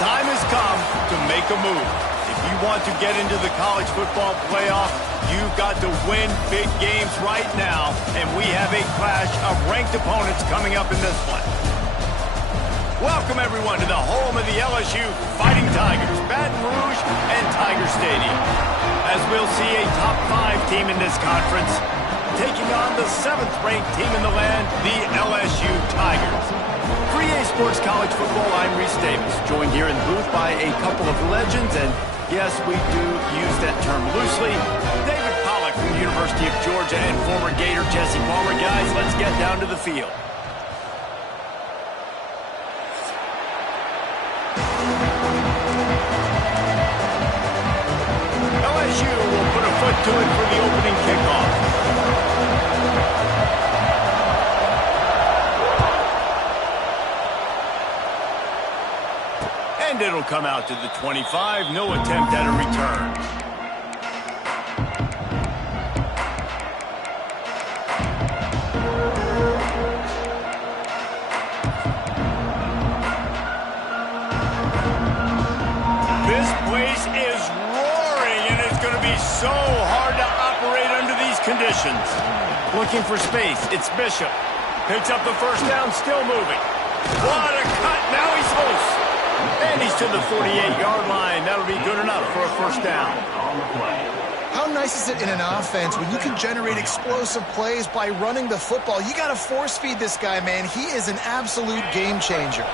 time has come to make a move. If you want to get into the college football playoff, you've got to win big games right now, and we have a clash of ranked opponents coming up in this one. Welcome, everyone, to the home of the LSU Fighting Tigers, Baton Rouge and Tiger Stadium. As we'll see a top 5 team in this conference taking on the 7th-ranked team in the land, the LSU Tigers. For EA Sports College Football, I'm Reese Davis, joined here in the booth by a couple of legends, and yes, we do use that term loosely. David Pollack from the University of Georgia and former Gator Jesse Palmer. Guys, let's get down to the field. LSU will put a foot to it for the opening kickoff. And it'll come out to the 25. No attempt at a return. This place is roaring, and it's going to be so hard to operate under these conditions. Looking for space. It's Bishop. Picks up the first down, still moving. What a cut. Now he's loose. And he's to the 48-yard line. That'll be good enough for a first down. How nice is it in an offense when you can generate explosive plays by running the football? You got to force feed this guy, man. He is an absolute game changer.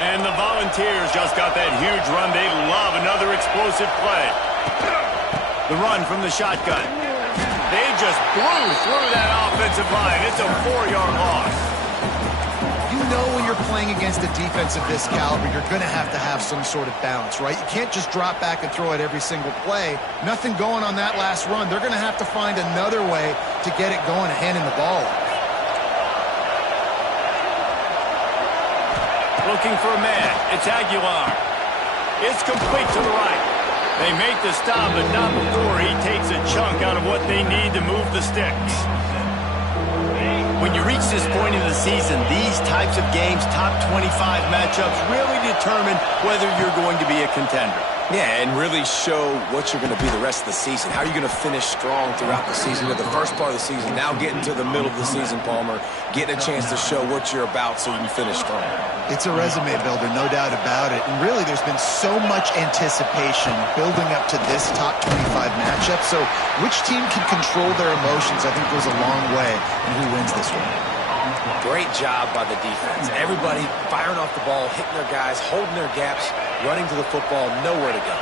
And the Volunteers just got that huge run. They love another explosive play. The run from the shotgun. They just blew through that offensive line. It's a 4-yard loss. You know when you're playing against a defense of this caliber, you're going to have some sort of balance, right? You can't just drop back and throw it every single play. Nothing going on that last run. They're going to have to find another way to get it going and handing the ball off. Looking for a man. It's Aguilar. It's complete to the right. They make the stop, but not before he takes a chunk out of what they need to move the sticks. When you reach this point in the season, these types of games, top 25 matchups, really determine whether you're going to be a contender. Yeah, and really show what you're going to be the rest of the season. How are you going to finish strong throughout the season? You know, the first part of the season, now getting to the middle of the season, Palmer, getting a chance to show what you're about so you can finish strong. It's a resume builder, no doubt about it. And really, there's been so much anticipation building up to this top 25 matchup. So which team can control their emotions, I think, goes a long way in who wins this one. Great job by the defense. Everybody firing off the ball, hitting their guys, holding their gaps, running to the football, nowhere to go.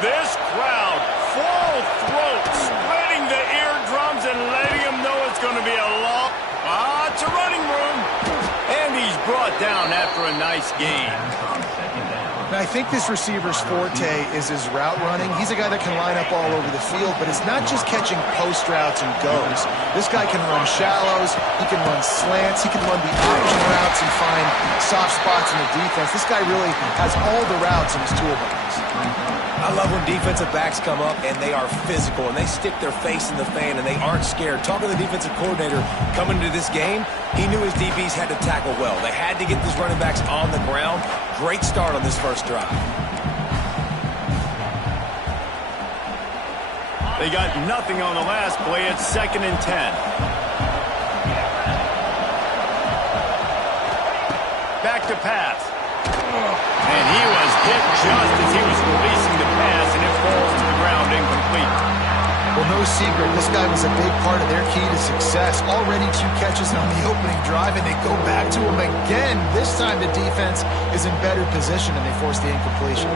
This crowd, full throat, splitting the eardrums and letting them know it's going to be a long... it's a running room. And he's brought down after a nice gain. Now, I think this receiver's forte is his route running. He's a guy that can line up all over the field, but it's not just catching post routes and goes. This guy can run shallows, he can run slants, he can run the option routes and find soft spots in the defense. This guy really has all the routes in his toolbox. I love when defensive backs come up and they are physical and they stick their face in the fan and they aren't scared. Talking to the defensive coordinator coming into this game, he knew his DBs had to tackle well. They had to get these running backs on the ground. Great start on this first drive. They got nothing on the last play. It's 2nd and 10. Back to pass. And he was hit just as he was releasing the pass, and it falls to the ground incomplete. Well, no secret, this guy was a big part of their key to success. Already 2 catches on the opening drive, and they go back to him again. This time the defense is in better position, and they force the incompletion.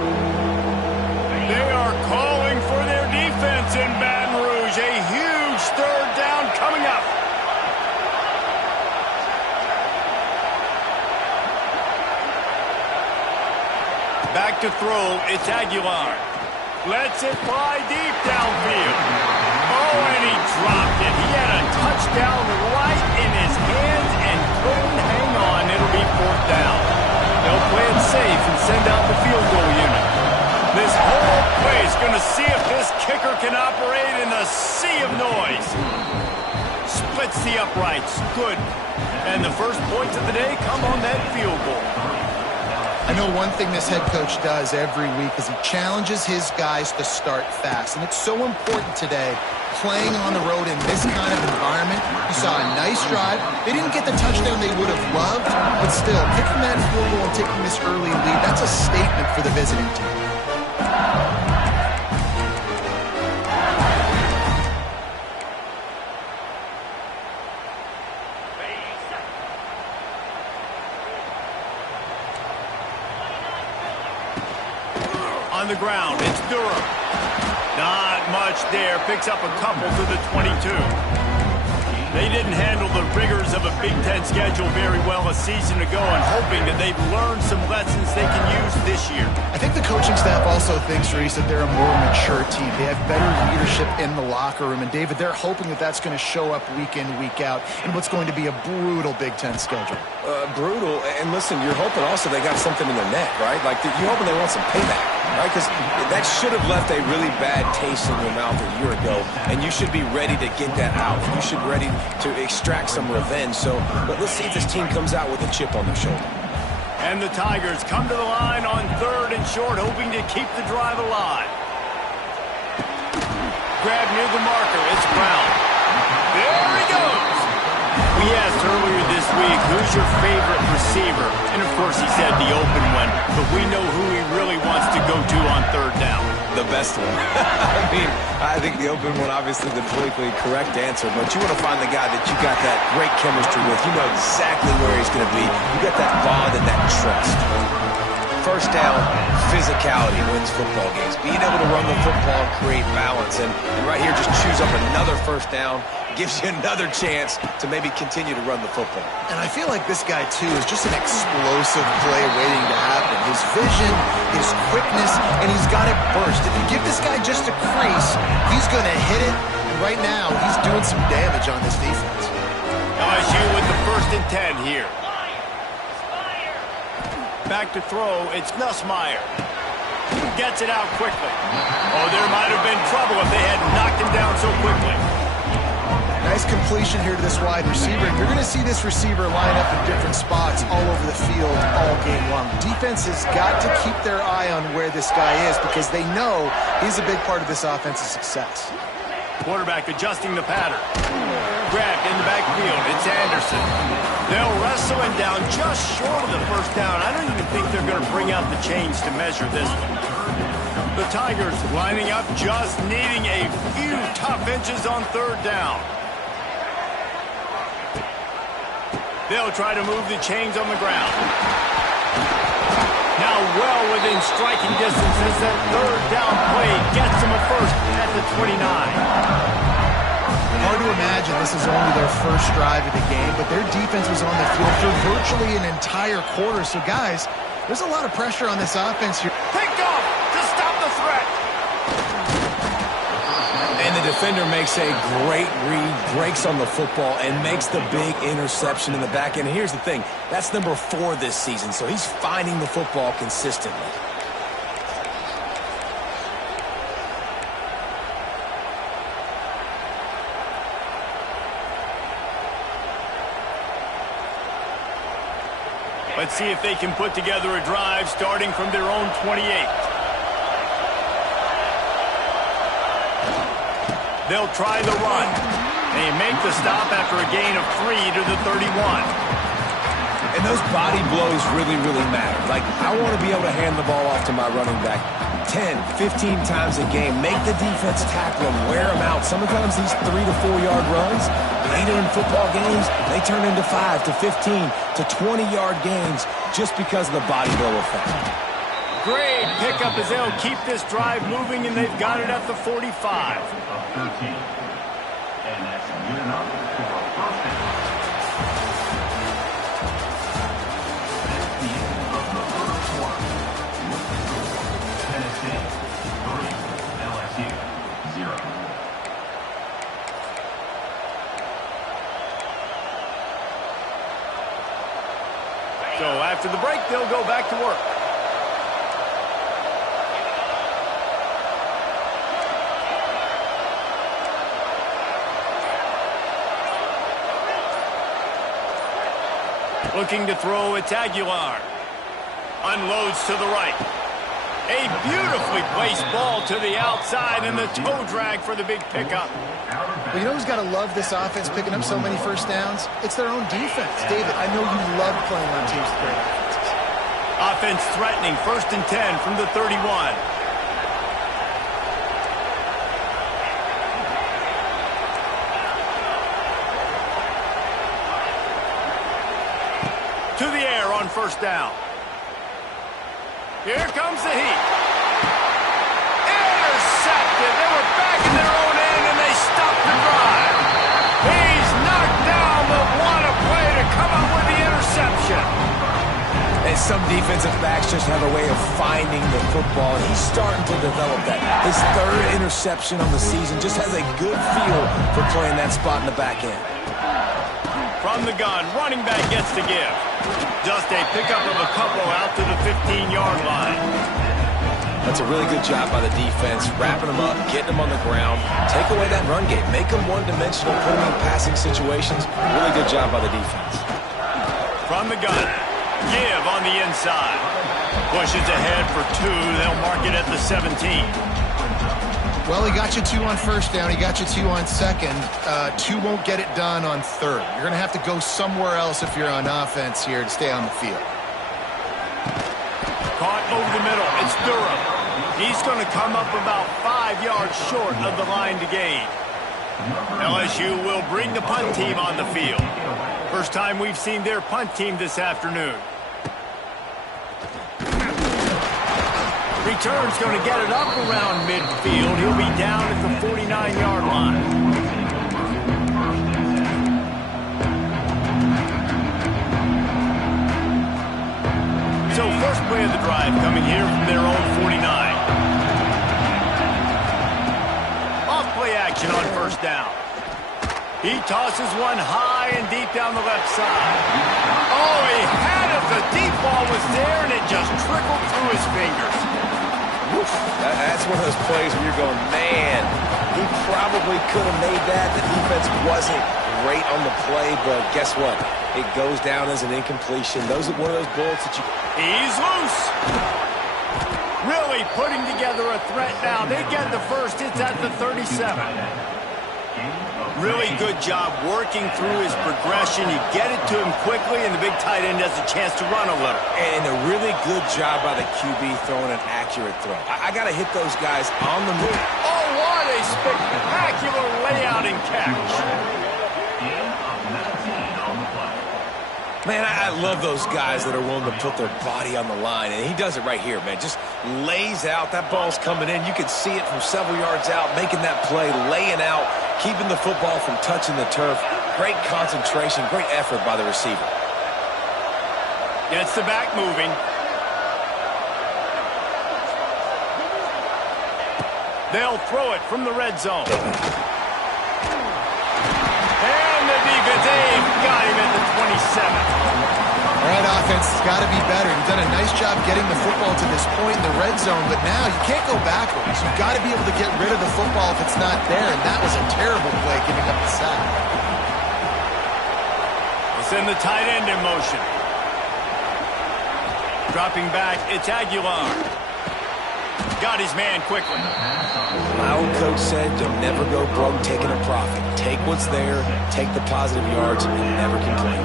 They are calling for their defense in Baton Rouge. A huge 3rd down coming up. Back to throw, it's Aguilar. Lets it fly deep downfield. Oh, and he dropped it. He had a touchdown right in his hands and couldn't hang on. It'll be 4th down. They'll play it safe and send out the field goal unit. This whole play is going to see if this kicker can operate in the sea of noise. Splits the uprights. Good. And the first points of the day come on that field goal. I know one thing this head coach does every week is he challenges his guys to start fast. And it's so important today, playing on the road in this kind of environment. You saw a nice drive. They didn't get the touchdown they would have loved, but still, kicking that field goal and taking this early lead, that's a statement for the visiting team. On the ground, it's Durham. Not much there. Picks up a couple to the 22. They didn't handle the rigors of a Big Ten schedule very well a season ago, and hoping that they've learned some lessons they can use this year. I think the coaching staff also thinks, Reese, that they're a more mature team. They have better leadership in the locker room. And, David, they're hoping that that's going to show up week in, week out in what's going to be a brutal Big Ten schedule. Brutal. And, listen, you're hoping also they got something in their neck, right? Like, you're hoping they want some payback, right? Because that should have left a really bad taste in your mouth a year ago, and you should be ready to get that out. You should be ready to extract some revenge. So let's see if this team comes out with a chip on their shoulder. And the Tigers come to the line on 3rd and short, hoping to keep the drive alive. Grab near the marker. It's Brown. There he goes. We asked earlier this week, who's your favorite receiver? And, of course, he said the open one, but we know who he really wants to go to on 3rd down. The best one. I think the open one, obviously the politically correct answer, but you want to find the guy that you got that great chemistry with. You know exactly where he's going to be. You got that bond and that trust. First down, physicality wins football games. Being able to run the football and create balance. And right here, just choose up another first down. Gives you another chance to maybe continue to run the football. And I feel like this guy, too, is just an explosive play waiting to happen. His vision, his quickness, and he's got it burst. If you give this guy just a crease, he's going to hit it. And right now, he's doing some damage on this defense. LSU with the 1st and 10 here. Back to throw, it's Nussmeier. Gets it out quickly. Oh, there might have been trouble if they had knocked him down so quickly. Nice completion here to this wide receiver. And you're going to see this receiver line up in different spots all over the field all game long. Defense has got to keep their eye on where this guy is because they know he's a big part of this offense's success. Quarterback adjusting the pattern. Grabbed in the backfield. It's Anderson. They'll wrestle him down just short of the first down. I don't even think they're going to bring out the chains to measure this one. The Tigers lining up, just needing a few tough inches on 3rd down. They'll try to move the chains on the ground. Now well within striking distance as that 3rd down play gets them a first at the 29. Hard to imagine this is only their first drive of the game, but their defense was on the field for virtually an entire quarter. So, guys, there's a lot of pressure on this offense here. Picked off to stop the threat. And the defender makes a great read, breaks on the football, and makes the big interception in the back end. And here's the thing, that's number 4 this season, so he's finding the football consistently. Let's see if they can put together a drive starting from their own 28. They'll try the run. They make the stop after a gain of 3 to the 31. And those body blows really, really matter. Like, I want to be able to hand the ball off to my running back 10, 15 times a game. Make the defense tackle them, wear them out. Sometimes these 3 to 4 yard runs, later in football games, they turn into 5 to 15 to 20 yard gains just because of the body blow effect. Great pickup as they'll keep this drive moving, and they've got it at the 45. 13. And that's good enough for a first down. That's the end of the first quarter. Tennessee 3, LSU 0. So after the break, they'll go back to work. Looking to throw, it's Aguilar. Unloads to the right. A beautifully placed ball to the outside and the toe drag for the big pickup. Well, you know who's got to love this offense picking up so many first downs? It's their own defense. David, I know you love playing on teams with great offenses. Offense threatening, 1st and 10 from the 31. To the air on 1st down. Here comes the heat. Intercepted. They were back in their own end, and they stopped the drive. He's knocked down, but what a play to come up with the interception. And some defensive backs just have a way of finding the football, and he's starting to develop that. His 3rd interception on the season just has a good feel for playing that spot in the back end. From the gun, running back gets to give. Just a pickup of a couple out to the 15-yard line. That's a really good job by the defense, wrapping them up, getting them on the ground. Take away that run game. Make them one-dimensional, put them in passing situations. Really good job by the defense. From the gun, give on the inside. Pushes ahead for 2. They'll mark it at the 17. Well, he got you 2 on 1st down. He got you 2 on 2nd. 2 won't get it done on 3rd. You're going to have to go somewhere else if you're on offense here to stay on the field. Caught over the middle. It's Durham. He's going to come up about 5 yards short of the line to gain. LSU will bring the punt team on the field. First time we've seen their punt team this afternoon. Return's going to get it up around midfield. He'll be down at the 49-yard line. So first play of the drive coming here from their own 49. Off play action on 1st down. He tosses one high and deep down the left side. Oh, he had it. The deep ball was there, and it just trickled through his fingers. That's one of those plays where you're going, man, he probably could have made that. The defense wasn't great on the play, but guess what? It goes down as an incompletion. Those are one of those bullets that you... He's loose. Really putting together a threat now. They get the first. It's at the 37. Really good job working through his progression. You get it to him quickly, and the big tight end has a chance to run a little. And a really good job by the QB throwing an accurate throw. I got to hit those guys on the move. Oh, what a spectacular layout and catch. Man, I love those guys that are willing to put their body on the line, and he does it right here, man. Just lays out. That ball's coming in. You can see it from several yards out, making that play, laying out, keeping the football from touching the turf. Great concentration, great effort by the receiver. Gets the back moving. They'll throw it from the red zone. And the defense, they've got him at the 27. All right, offense, it's got to be better. You've done a nice job getting the football to this point in the red zone, but now you can't go backwards. You've got to be able to get rid of the football if it's not there, and that was a terrible play giving up the sack. We'll send the tight end in motion. Dropping back, it's Aguilar. Got his man quickly. My old coach said, don't never go broke taking a profit. Take what's there, take the positive yards, and never complain.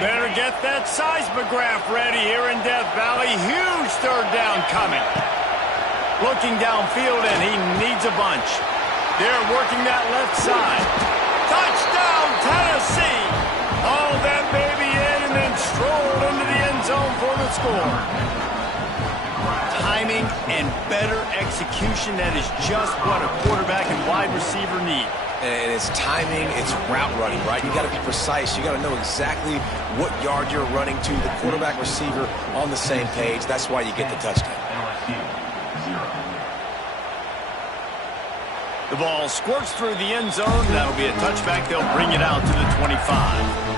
Better get that seismograph ready here in Death Valley. Huge 3rd down coming. Looking downfield, and he needs a bunch. They're working that left side. Touchdown, Tennessee! Hauled that baby in and then strolled into the end zone for the score. Timing and better execution, that is just what a quarterback and wide receiver need. And it's timing, it's route running, right? You got to be precise. You got to know exactly what yard you're running to. The quarterback receiver on the same page. That's why you get the touchdown. The ball squirts through the end zone. That'll be a touchback. They'll bring it out to the 25.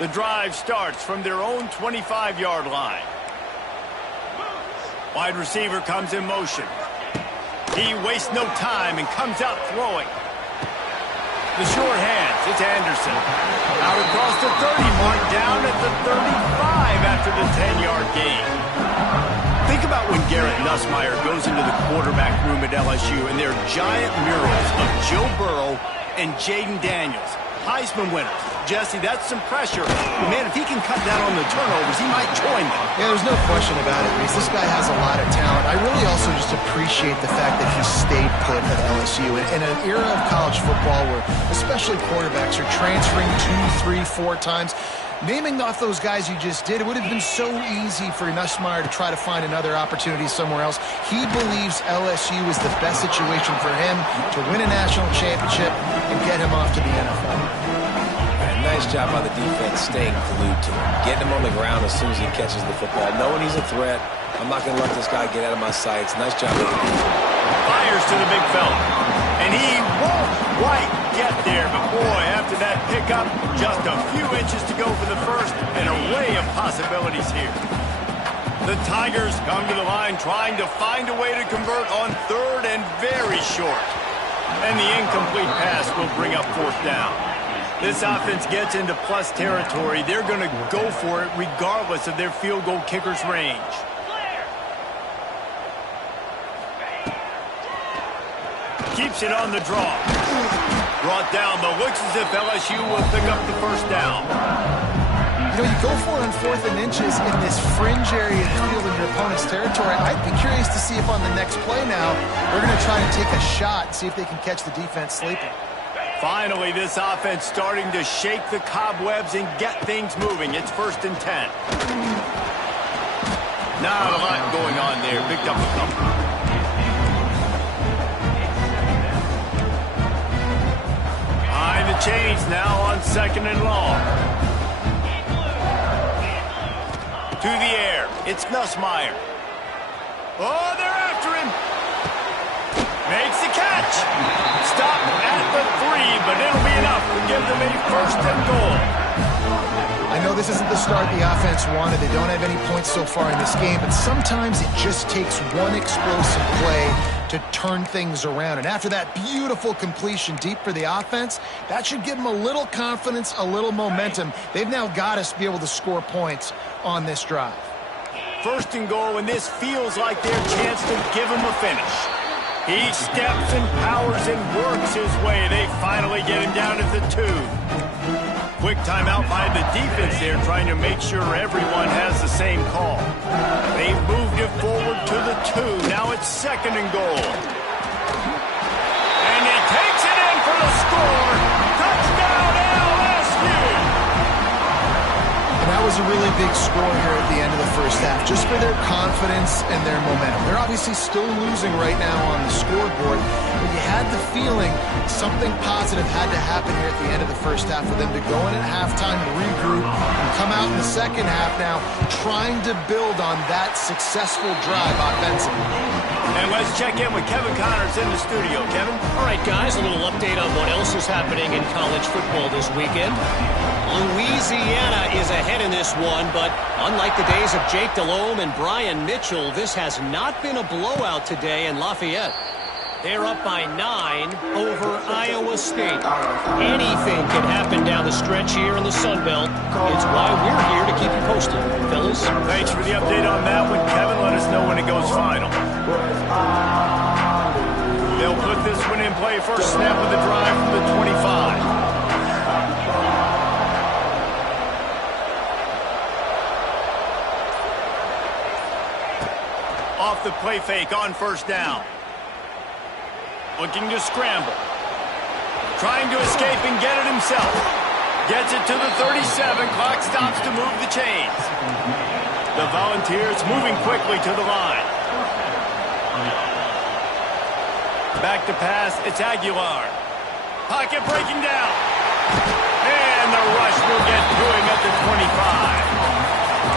The drive starts from their own 25-yard line. Wide receiver comes in motion. He wastes no time and comes out throwing. The short hands, it's Anderson. Out across the 30 mark, down at the 35 after the 10-yard gain. Think about when Garrett Nussmeier goes into the quarterback room at LSU and there are giant murals of Joe Burrow and Jaden Daniels, Heisman winners. Jesse, that's some pressure. Man, if he can cut down on the turnovers, he might join them. Yeah, there's no question about it, Reese. This guy has a lot of talent. I really also just appreciate the fact that he stayed put at LSU. In an era of college football where especially quarterbacks are transferring 2, 3, 4 times, naming off those guys you just did, it would have been so easy for Nussmeier to try to find another opportunity somewhere else. He believes LSU is the best situation for him to win a national championship and get him off to the NFL. Nice job by the defense staying glued to him, getting him on the ground as soon as he catches the football, knowing he's a threat. I'm not going to let this guy get out of my sights. Nice job by the defense. Fires to the big fella, and he won't quite get there, but boy, after that pickup, just a few inches to go for the first, an array of possibilities here. The Tigers come to the line trying to find a way to convert on third and very short, and the incomplete pass will bring up fourth down. This offense gets into plus territory. They're going to go for it regardless of their field goal kicker's range. Keeps it on the draw. Brought down, but looks as if LSU will pick up the first down. You know, you go for it on 4th and inches in this fringe area of the field in your opponent's territory. I'd be curious to see if on the next play now, they're going to try and take a shot and see if they can catch the defense sleeping. Finally, this offense starting to shake the cobwebs and get things moving. It's 1st and 10. Not a lot going on there. Picked up a couple. Behind the chains now on 2nd and long. To the air. It's Nussmeier. Oh, they're after him. Makes the catch. Stop at the 3, but it'll be enough to give them a 1st and goal. I know this isn't the start the offense wanted. They don't have any points so far in this game, but sometimes it just takes one explosive play to turn things around. And after that beautiful completion deep for the offense, that should give them a little confidence, a little momentum. They've now got us to be able to score points on this drive. 1st and goal, and this feels like their chance to give them a finish. He steps and powers and works his way. They finally get him down at the 2. Quick timeout by the defense there, trying to make sure everyone has the same call. They've moved it forward to the 2. Now it's 2nd and goal. And he takes it in for the score. Touchdown, LSU! And that was a really big score here at the end of the first half, just for their confidence and their momentum. They're obviously still losing right now on the scoreboard, but you had the feeling something positive had to happen here at the end of the first half for them to go in at halftime, regroup, and come out in the second half now trying to build on that successful drive offensively. And let's check in with Kevin Connors in the studio. Kevin? All right, guys, a little update on what else is happening in college football this weekend. Louisiana is ahead in this one, but unlike the days of Jake Delhomme and Brian Mitchell, this has not been a blowout today in Lafayette. They're up by 9 over Iowa State. Anything can happen down the stretch here in the Sun Belt. It's why we're here to keep you posted, fellas. Thanks for the update on that one, Kevin. Let us know when it goes final. They'll put this one in play. First snap of the drive from the 25. Off the play fake on 1st down. Looking to scramble. Trying to escape and get it himself. Gets it to the 37. Clock stops to move the chains. The Volunteers moving quickly to the line. Back to pass. It's Aguilar. Pocket breaking down. And the rush will get to him at the 25.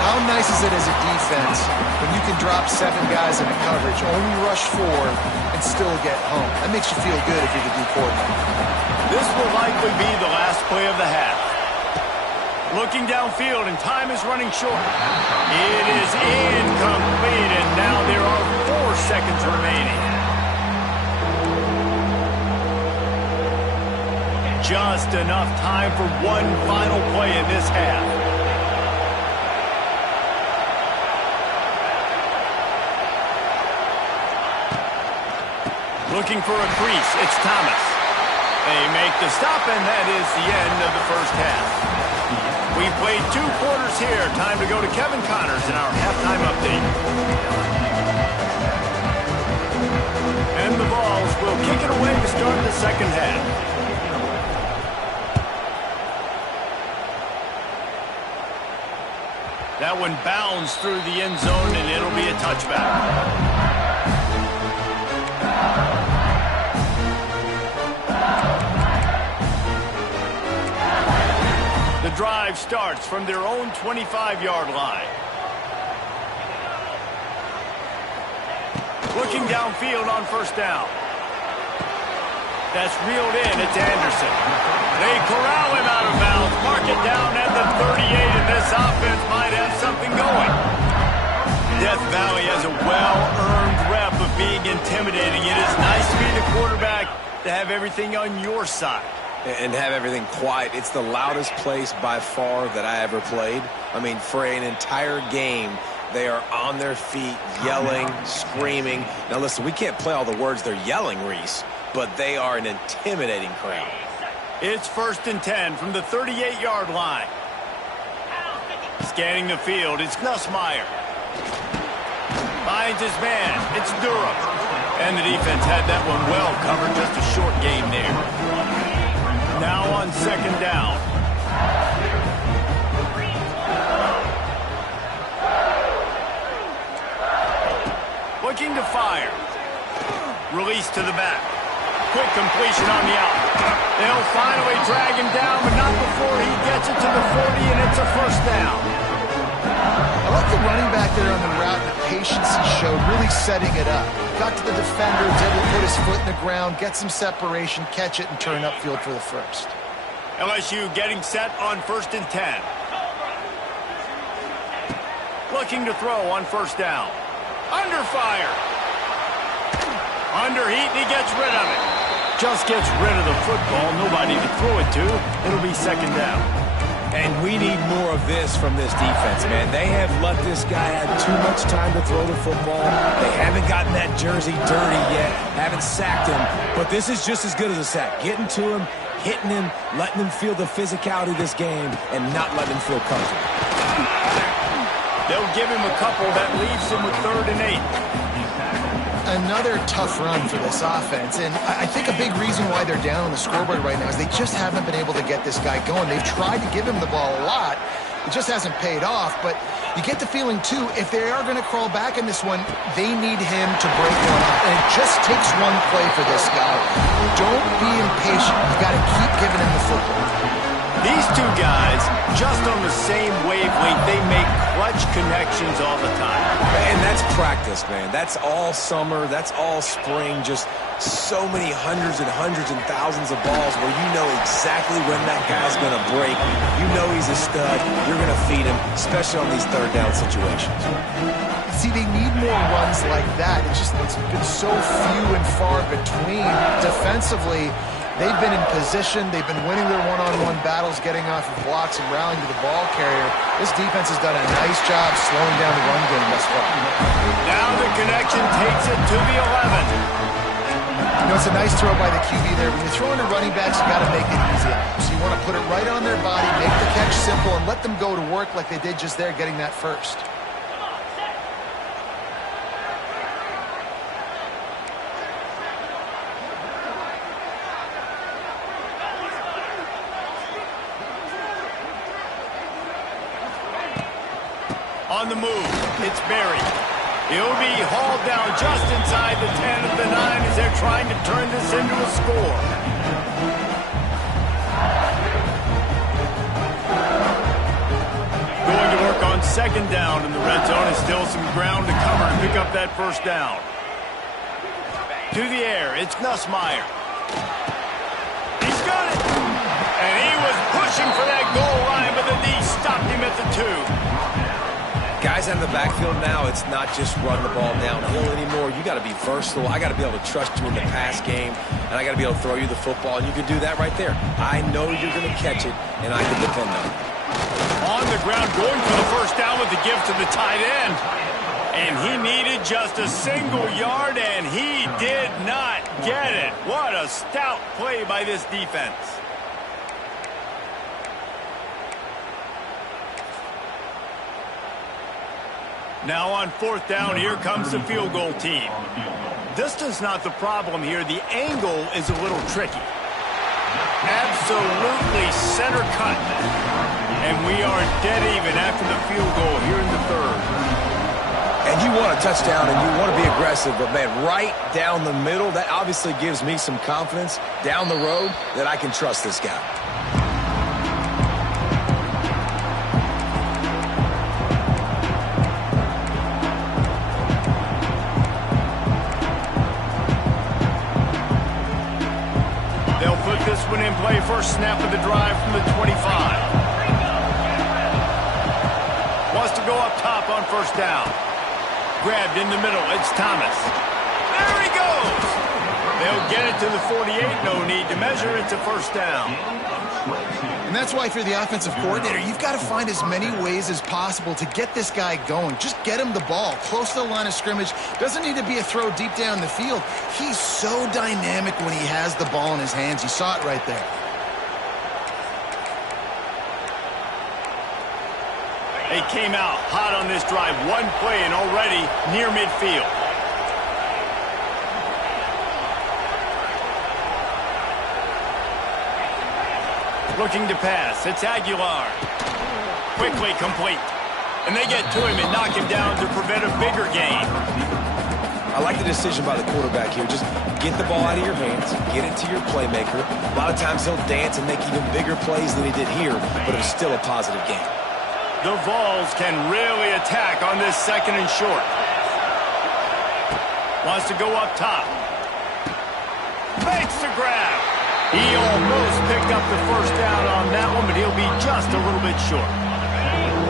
How nice is it as a defense when you can drop 7 guys in a coverage, only rush 4, and still get home? That makes you feel good if you're the D coordinator. This will likely be the last play of the half. Looking downfield, and time is running short. It is incomplete, and now there are 4 seconds remaining. Just enough time for one final play in this half. Looking for a crease, it's Thomas. They make the stop, and that is the end of the first half. We played 2 quarters here. Time to go to Kevin Connors in our halftime update. And the Vols will kick it away to start the second half. That one bounds through the end zone, and it'll be a touchback. The drive starts from their own 25-yard line. Looking downfield on first down. That's reeled in. It's Anderson. They corral him out of bounds. Mark it down at the 38, and this offense might have something going. Death Valley has a well-earned rep of being intimidating. It is nice to be the quarterback to have everything on your side. And have everything quiet. It's the loudest place by far that I ever played. I mean, for an entire game, they are on their feet, yelling, screaming. Now, listen, we can't play all the words they're yelling, Reese, but they are an intimidating crowd. It's 1st and 10 from the 38-yard line. Scanning the field, it's Nussmeier. Finds his man, it's Durham. And the defense had that one well covered, just a short game there. Now on second down. Looking to fire. Release to the back. Quick completion on the out. They'll finally drag him down, but not before he gets it to the 40, and it's a first down. I like the running back there on the route and the patience he showed, really setting it up. Got to the defender, was able to put his foot in the ground, get some separation, catch it, and turn upfield for the first. LSU getting set on 1st and 10. Looking to throw on first down. Under fire. Under heat, and he gets rid of it. Just gets rid of the football. Nobody to throw it to. It'll be second down. And we need more of this from this defense, man. They have let this guy have too much time to throw the football. They haven't gotten that jersey dirty yet, haven't sacked him. But this is just as good as a sack. Getting to him, hitting him, letting him feel the physicality of this game, and not letting him feel comfortable. They'll give him a couple. That leaves him with 3rd and 8. Another tough run for this offense, and I think a big reason why they're down on the scoreboard right now is they just haven't been able to get this guy going. They've tried to give him the ball a lot. It just hasn't paid off, but you get the feeling, too, if they are going to crawl back in this one, they need him to break one up, and it just takes one play for this guy. Don't be impatient. You got to keep giving him the football. These 2 guys, just on the same wavelength, they make clutch connections all the time. And that's practice, man. That's all summer. That's all spring. Just so many hundreds and thousands of balls where you know exactly when that guy's going to break. You know he's a stud. You're going to feed him, especially on these 3rd down situations. See, they need more runs like that. It's been so few and far between. Defensively, they've been in position. They've been winning their one-on-one battles, getting off of blocks and rallying to the ball carrier. This defense has done a nice job slowing down the run game thus far. Now the connection takes it to the 11. You know, it's a nice throw by the QB there. When you're throwing to running backs, you got to make it easy. So you want to put it right on their body, make the catch simple, and let them go to work like they did just there, getting that first. On the move, it's Berry. He'll be hauled down just inside the 10 of the 9 as they're trying to turn this into a score. Going to work on second down in the red zone. Is still some ground to cover to pick up that first down. To the air, it's Nussmeier. He's got it. And he was pushing for that goal line, but the D at the 2. Guys out of the backfield now, it's not just run the ball downhill anymore. You got to be versatile. I got to be able to trust you in the pass game, and I got to be able to throw you the football, and you can do that right there. I know you're going to catch it, and I can depend on it. On the ground, going for the first down with the give to the tight end. And he needed just a single yard, and he did not get it. What a stout play by this defense. Now on 4th down, here comes the field goal team. Distance not the problem here. The angle is a little tricky. Absolutely center cut. And we are dead even after the field goal here in the 3rd. And you want a touchdown and you want to be aggressive, but, man, right down the middle, that obviously gives me some confidence down the road that I can trust this guy. They'll put this one in play. First snap of the drive from the 25. Wants to go up top on 1st down. Grabbed in the middle. It's Thomas. There he goes. They'll get it to the 48. No need to measure. It's a 1st down. And that's why if you're the offensive coordinator, you've got to find as many ways as possible to get this guy going. Just get him the ball close to the line of scrimmage. Doesn't need to be a throw deep down the field. He's so dynamic when he has the ball in his hands. You saw it right there. They came out hot on this drive. One play and already near midfield. Looking to pass. It's Aguilar. Quickly complete. And they get to him and knock him down to prevent a bigger gain. I like the decision by the quarterback here. Just get the ball out of your hands, get it to your playmaker. A lot of times he'll dance and make even bigger plays than he did here, but it was still a positive game. The Vols can really attack on this 2nd and short. Wants to go up top. Makes the grab. He almost picked up the 1st down on that one, but he'll be just a little bit short.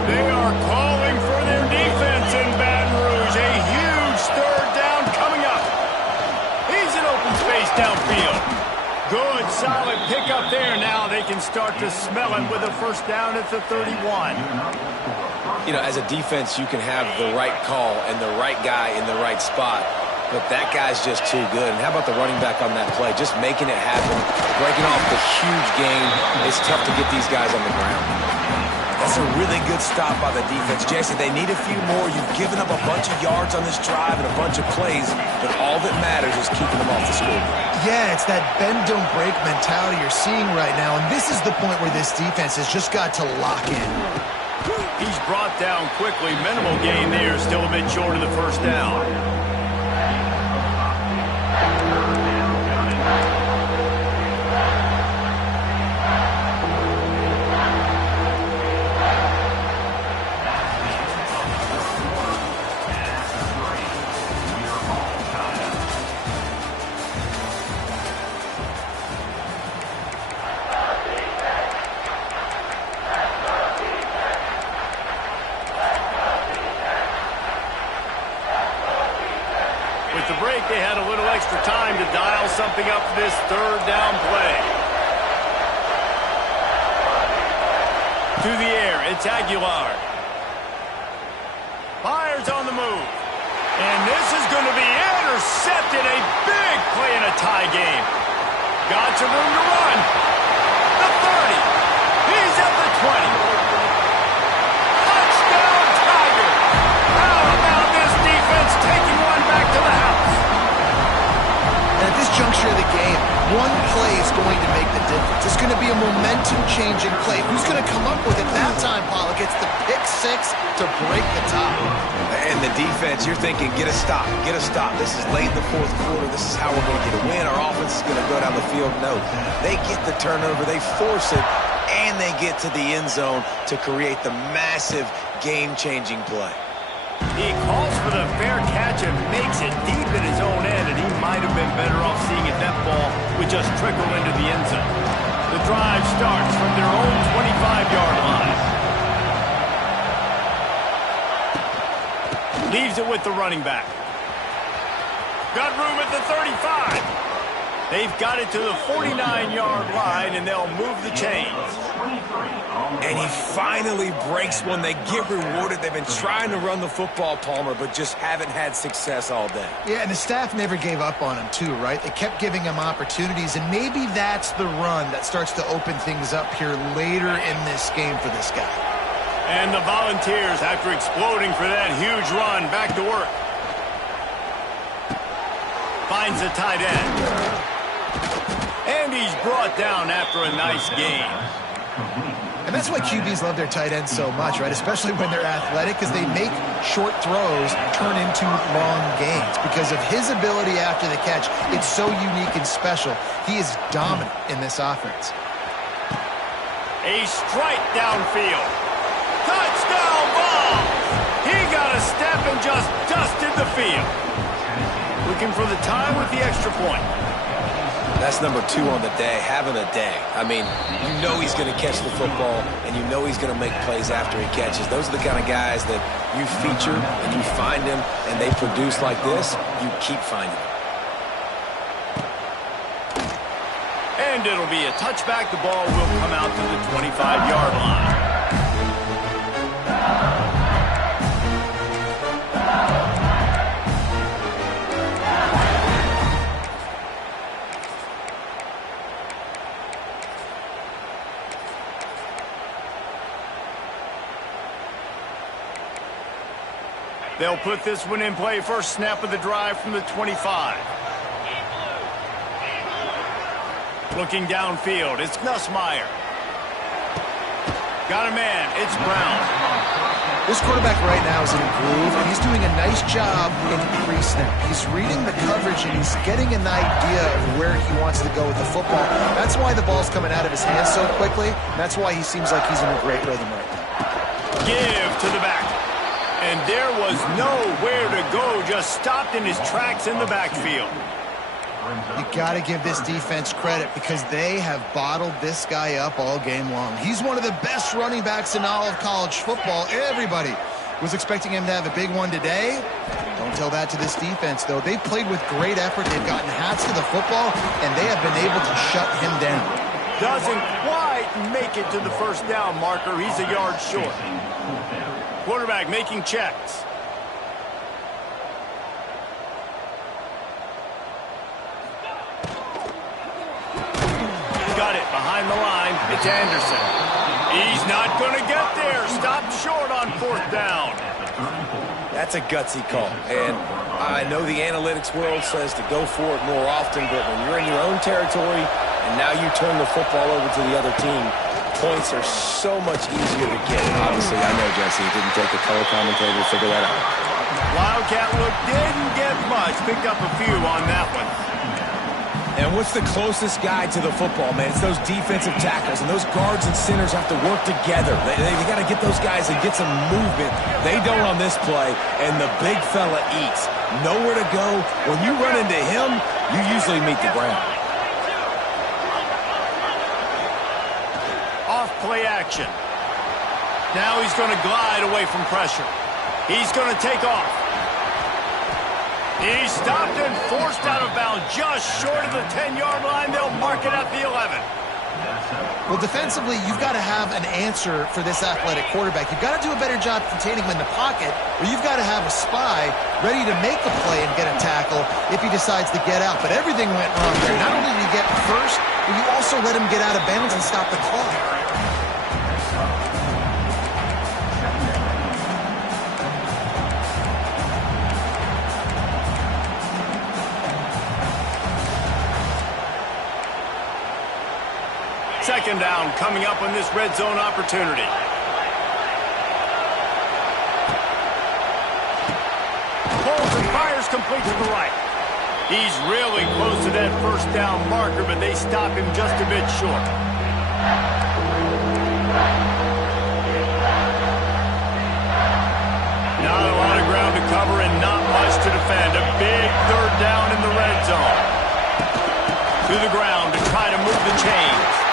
They are calling for their defense in Baton Rouge. A huge 3rd down coming up. He's in open space downfield. Good, solid pickup there. Now they can start to smell it with a 1st down at the 31. You know, as a defense, you can have the right call and the right guy in the right spot, but that guy's just too good. And how about the running back on that play? Just making it happen, breaking off the huge gain. It's tough to get these guys on the ground. That's a really good stop by the defense. Jason, they need a few more. You've given up a bunch of yards on this drive and a bunch of plays, but all that matters is keeping them off the scoreboard. Yeah, it's that bend, don't break mentality you're seeing right now, and this is the point where this defense has just got to lock in. He's brought down quickly. Minimal gain there. Still a bit short of the 1st down. They had a little extra time to dial something up for this 3rd down play. To the air, it's Aguilar. Fires on the move. And this is going to be intercepted. A big play in a tie game. Got some room to run. The 30. He's at the 20. Touchdown, Tiger. How about this defense taking one back to the house? At this juncture of the game, one play is going to make the difference. It's going to be a momentum-changing play. Who's going to come up with it that time, Pollock? It's the pick 6 to break the tie. And the defense, you're thinking, get a stop, get a stop. This is late in the 4th quarter. This is how we're going to get a win. Our offense is going to go down the field. No, they get the turnover, they force it, and they get to the end zone to create the massive game-changing play. He calls for the fair catch and makes it deep in his own end, and he might have been better off seeing if that ball would just trickle into the end zone. The drive starts from their own 25-yard line. Leaves it with the running back. Got room at the 35. They've got it to the 49-yard line, and they'll move the chains. And he finally breaks one. They get rewarded. They've been trying to run the football, Palmer, but just haven't had success all day. Yeah, and the staff never gave up on him, too, right? They kept giving him opportunities, and maybe that's the run that starts to open things up here later in this game for this guy. And the Volunteers, after exploding for that huge run, back to work. Finds the tight end. And he's brought down after a nice gain. And that's why QBs love their tight ends so much, right? Especially when they're athletic, because they make short throws turn into long gains. Because of his ability after the catch, it's so unique and special. He is dominant in this offense. A strike downfield. Touchdown ball! He got a step and just dusted the field. Looking for the time with the extra point. That's number 2 on the day, having a day. I mean, you know he's going to catch the football, and you know he's going to make plays after he catches. Those are the kind of guys that you feature, and you find them, and they produce like this, you keep finding them. And it'll be a touchback. The ball will come out to the 25-yard line. They'll put this one in play. First snap of the drive from the 25. Looking downfield, it's Nussmeier. Got a man, it's Brown. This quarterback right now is in a groove, and he's doing a nice job in pre-snap. He's reading the coverage, and he's getting an idea of where he wants to go with the football. That's why the ball's coming out of his hands so quickly. That's why he seems like he's in a great rhythm right now. Give to the back. And there was nowhere to go, just stopped in his tracks in the backfield. You got to give this defense credit because they have bottled this guy up all game long. He's one of the best running backs in all of college football. Everybody was expecting him to have a big one today. Don't tell that to this defense, though. They've played with great effort. They've gotten hats to the football, and they have been able to shut him down. Doesn't quite make it to the first down marker. He's a yard short. Quarterback making checks. Got it behind the line. It's Anderson. He's not going to get there. Stopped short on 4th down. That's a gutsy call. And I know the analytics world says to go for it more often, but when you're in your own territory and now you turn the football over to the other team, points are so much easier to get. Obviously, I know, Jesse, it didn't take the color commentator to figure that out. Wildcat look didn't get much. Picked up a few on that one. And what's the closest guy to the football, man? It's those defensive tackles, and those guards and centers have to work together. They got to get those guys and get some movement. They don't on this play, and the big fella eats. Nowhere to go. When you run into him, you usually meet the ground. Play action. Now he's going to glide away from pressure. He's going to take off. He's stopped and forced out of bounds just short of the 10-yard line. They'll mark it at the 11. Well, defensively, you've got to have an answer for this athletic quarterback. You've got to do a better job containing him in the pocket, or you've got to have a spy ready to make a play and get a tackle if he decides to get out. But everything went wrong there. Not only did he get first, but you also let him get out of bounds and stop the clock. Second down coming up on this red zone opportunity. Pulls and fires complete to the right. He's really close to that first down marker, but they stop him just a bit short. Not a lot of ground to cover and not much to defend. A big third down in the red zone. To the ground to try to move the chains.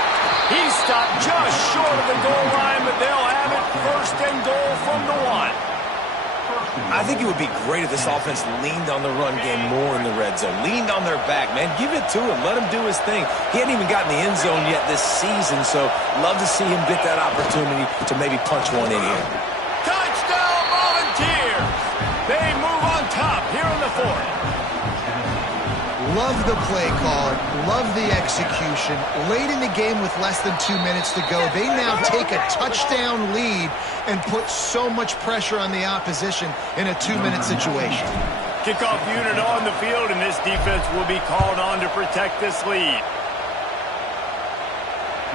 He stopped just short of the goal line, but they'll have it first and goal from the 1. I think it would be great if this offense leaned on the run game more in the red zone. Leaned on their back, man. Give it to him. Let him do his thing. He hadn't even gotten the end zone yet this season, so love to see him get that opportunity to maybe punch one in here. Touchdown Volunteers! They move on top here in the fourth. Love the play call, love the execution. Late in the game with less than 2 minutes to go, they now take a touchdown lead and put so much pressure on the opposition in a 2-minute situation. Kickoff unit on the field, and this defense will be called on to protect this lead.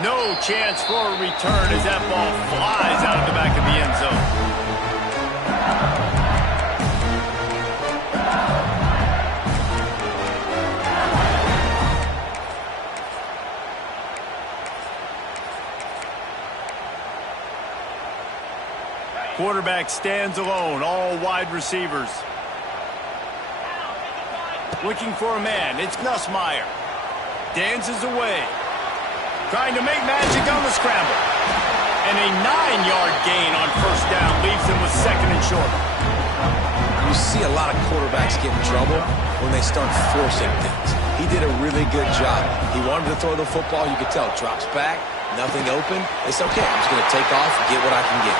No chance for a return as that ball flies out of the back of the end zone. Quarterback stands alone, all wide receivers. Looking for a man, it's Nussmeier. Dances away. Trying to make magic on the scramble. And a 9-yard gain on first down leaves him with second and short. You see a lot of quarterbacks get in trouble when they start forcing things. He did a really good job. He wanted to throw the football, you could tell. Drops back, nothing open. It's okay, I'm just going to take off and get what I can get.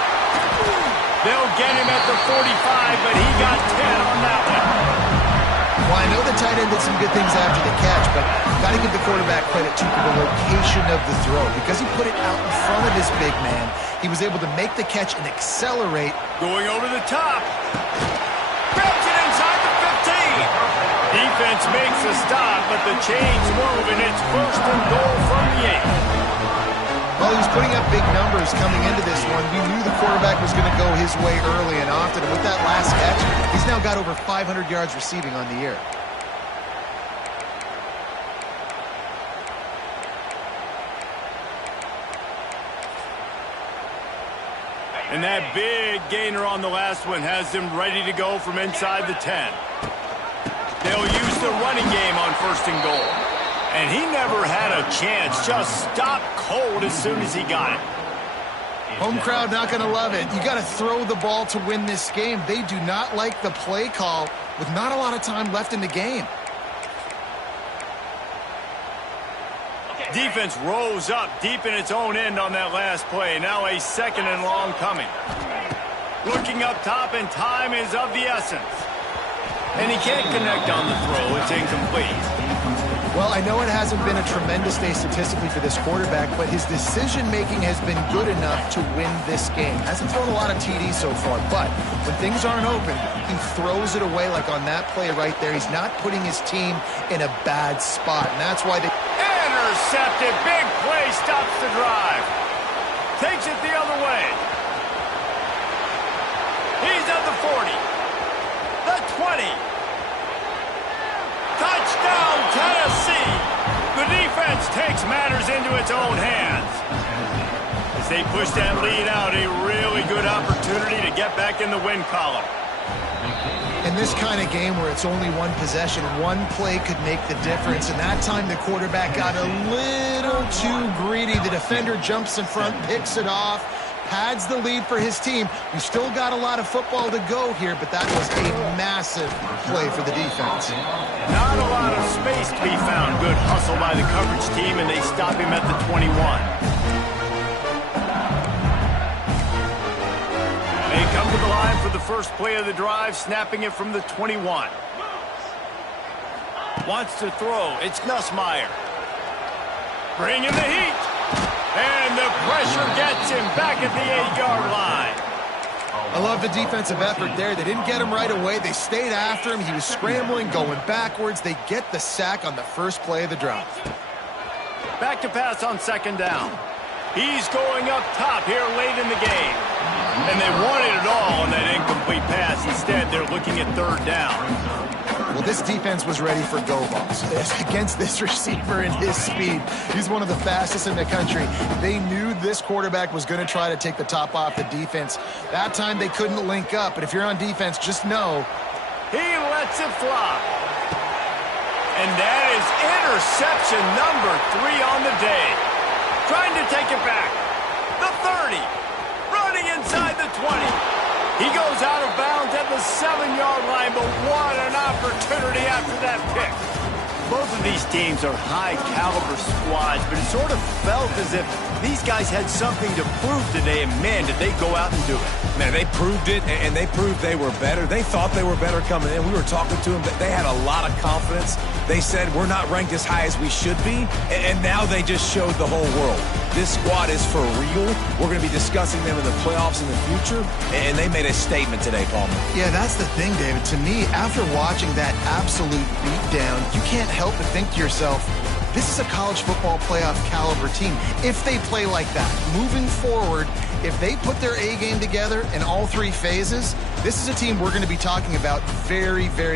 They'll get him at the 45, but he got 10 on that one. Well, I know the tight end did some good things after the catch, but got to give the quarterback credit to the location of the throw. Because he put it out in front of his big man, he was able to make the catch and accelerate. Going over the top. Grabs it inside the 15. Defense makes a stop, but the chains move, and it's first and goal from the 8. Well, he was putting up big numbers coming into this one. We knew the quarterback was going to go his way early and often. And with that last catch, he's now got over 500 yards receiving on the year. And that big gainer on the last one has them ready to go from inside the 10. They'll use the running game on first and goal. And he never had a chance, just stopped cold as soon as he got it. Home crowd not going to love it. You got to throw the ball to win this game. They do not like the play call with not a lot of time left in the game. Defense rose up deep in its own end on that last play. Now a second and long coming. Looking up top, and time is of the essence. And he can't connect on the throw. It's incomplete. Well, I know it hasn't been a tremendous day statistically for this quarterback, but his decision-making has been good enough to win this game. Hasn't thrown a lot of TDs so far, but when things aren't open, he throws it away like on that play right there. He's not putting his team in a bad spot, and that's why they... Intercepted. Big play stops the drive. Takes it the other way. He's at the 40. The 20. Touchdown, Tennessee! The defense takes matters into its own hands. As they push that lead out, a really good opportunity to get back in the win column. In this kind of game where it's only one possession, one play could make the difference. And that time the quarterback got a little too greedy. The defender jumps in front, picks it off, pads the lead for his team. We still got a lot of football to go here, but that was a massive play for the defense. Not a lot of space to be found. Good hustle by the coverage team, and they stop him at the 21. They come to the line for the first play of the drive, snapping it from the 21. Wants to throw. It's Nussmeier. Bringing the heat. And the pressure gets him back at the 8-yard line. I love the defensive effort there. They didn't get him right away. They stayed after him. He was scrambling, going backwards. They get the sack on the first play of the drive. Back to pass on second down. He's going up top here late in the game. And they wanted it all on that incomplete pass. Instead, they're looking at third down. Well, this defense was ready for go balls against this receiver and his speed. He's one of the fastest in the country. They knew this quarterback was going to try to take the top off the defense. That time they couldn't link up, but if you're on defense, just know. He lets it fly. And that is interception number 3 on the day. Trying to take it back. The 30. Running inside the 20. He goes out of bounds at the 7-yard line, but what an opportunity after that pick. Both of these teams are high-caliber squads, but it sort of felt as if these guys had something to prove today, and man, did they go out and do it. Man, they proved it, and they proved they were better. They thought they were better coming in. We were talking to them. They had a lot of confidence. They said, we're not ranked as high as we should be, and now they just showed the whole world. This squad is for real. We're going to be discussing them in the playoffs in the future, and they made a statement today, Palmer. Yeah, that's the thing, David. To me, after watching that absolute beatdown, you can't help but think to yourself, this is a college football playoff caliber team. If they play like that, moving forward, if they put their A game together in all three phases, this is a team we're going to be talking about very, very